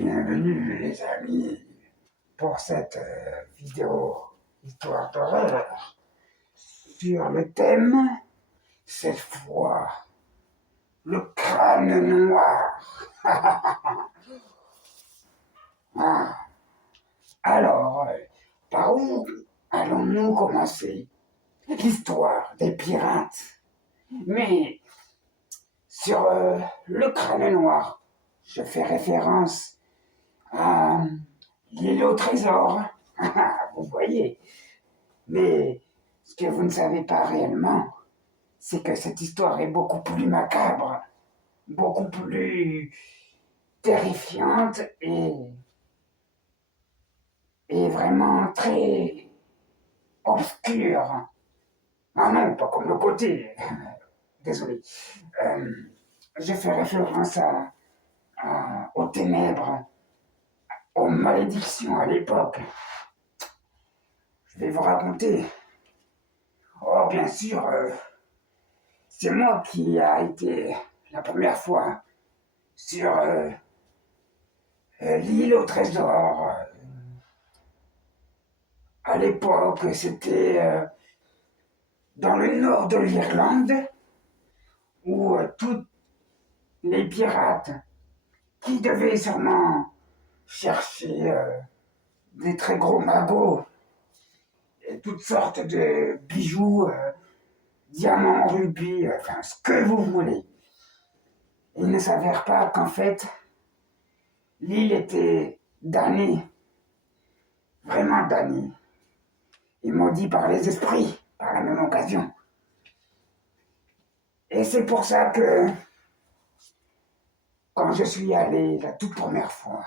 Bienvenue les amis pour cette vidéo histoire d'horreur sur le thème, cette fois, le crâne noir. Ah, alors, par où allons-nous commencer? L'histoire des pirates. Mais sur le crâne noir, je fais référence à l'île au trésor. Vous voyez. Mais ce que vous ne savez pas réellement, c'est que cette histoire est beaucoup plus macabre, beaucoup plus terrifiante et vraiment très obscure. Ah non, pas comme le côté. Désolé. Euh, je fais référence aux ténèbres, aux malédictions à l'époque. Je vais vous raconter. Oh, bien sûr, c'est moi qui a été la première fois sur l'île au trésor. À l'époque, c'était dans le nord de l'Irlande, où tous les pirates qui devaient sûrement chercher des très gros magots et toutes sortes de bijoux, diamants, rubis, enfin ce que vous voulez. Il ne s'avère pas qu'en fait, l'île était damnée, vraiment damnée, et maudite par les esprits, par la même occasion. Et c'est pour ça que, quand je suis allé la toute première fois,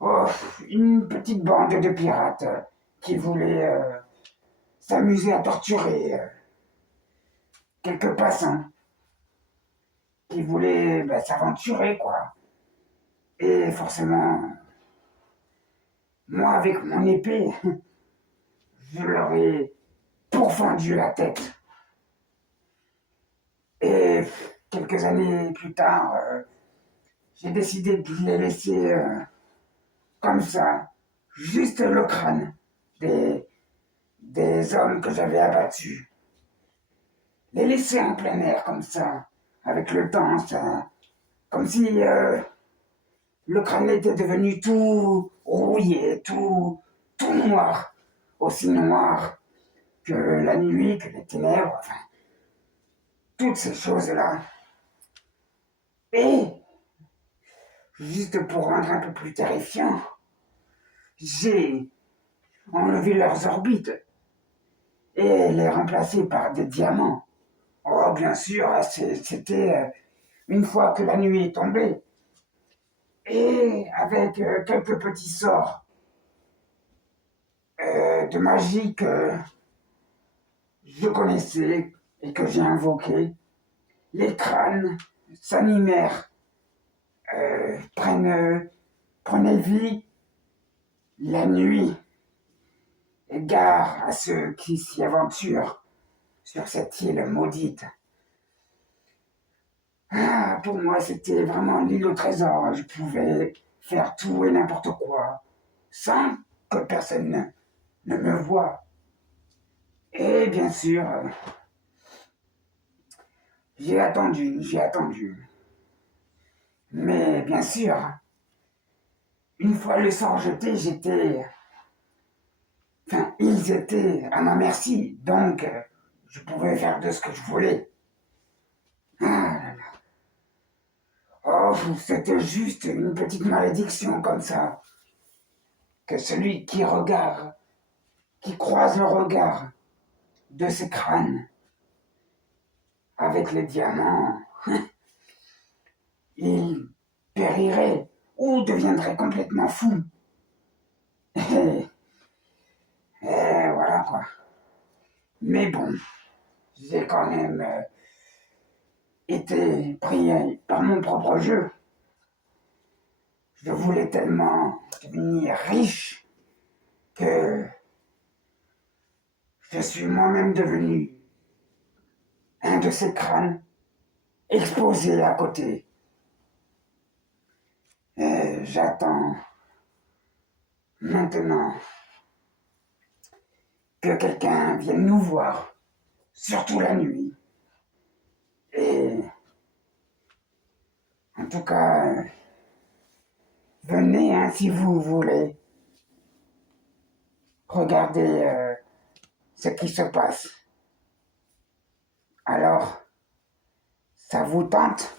oh, une petite bande de pirates qui voulaient s'amuser à torturer quelques passants, qui voulaient s'aventurer, quoi. Et forcément, moi, avec mon épée, je leur ai pourfendu la tête. Et quelques années plus tard, j'ai décidé de les laisser comme ça, juste le crâne des hommes que j'avais abattus. Les laisser en plein air comme ça, avec le temps, ça, comme si le crâne était devenu tout rouillé, tout noir, aussi noir que la nuit, que les ténèbres, enfin, toutes ces choses-là. Et, juste pour rendre un peu plus terrifiant, j'ai enlevé leurs orbites et les remplacé par des diamants. Oh, bien sûr, c'était une fois que la nuit est tombée, et avec quelques petits sorts de magie que je connaissais et que j'ai invoqués, les crânes s'animèrent, prenaient vie la nuit, et gare à ceux qui s'y aventurent sur cette île maudite. Ah, pour moi, c'était vraiment l'île au trésor. Je pouvais faire tout et n'importe quoi, sans que personne ne me voie. Et bien sûr, j'ai attendu. Mais bien sûr, une fois le sort jeté, ils étaient à ma merci, donc je pouvais faire de ce que je voulais. Ah là là. Oh, c'était juste une petite malédiction comme ça, que celui qui regarde, qui croise le regard de ces crânes avec les diamants, il périrait ou deviendrait complètement fou. Et voilà quoi. Mais bon, j'ai quand même été pris par mon propre jeu. Je voulais tellement devenir riche que je suis moi-même devenu un de ces crânes exposés à côté. j'attends maintenant que quelqu'un vienne nous voir, surtout la nuit. Et en tout cas, venez hein, si vous voulez. Regardez ce qui se passe. Alors, ça vous tente?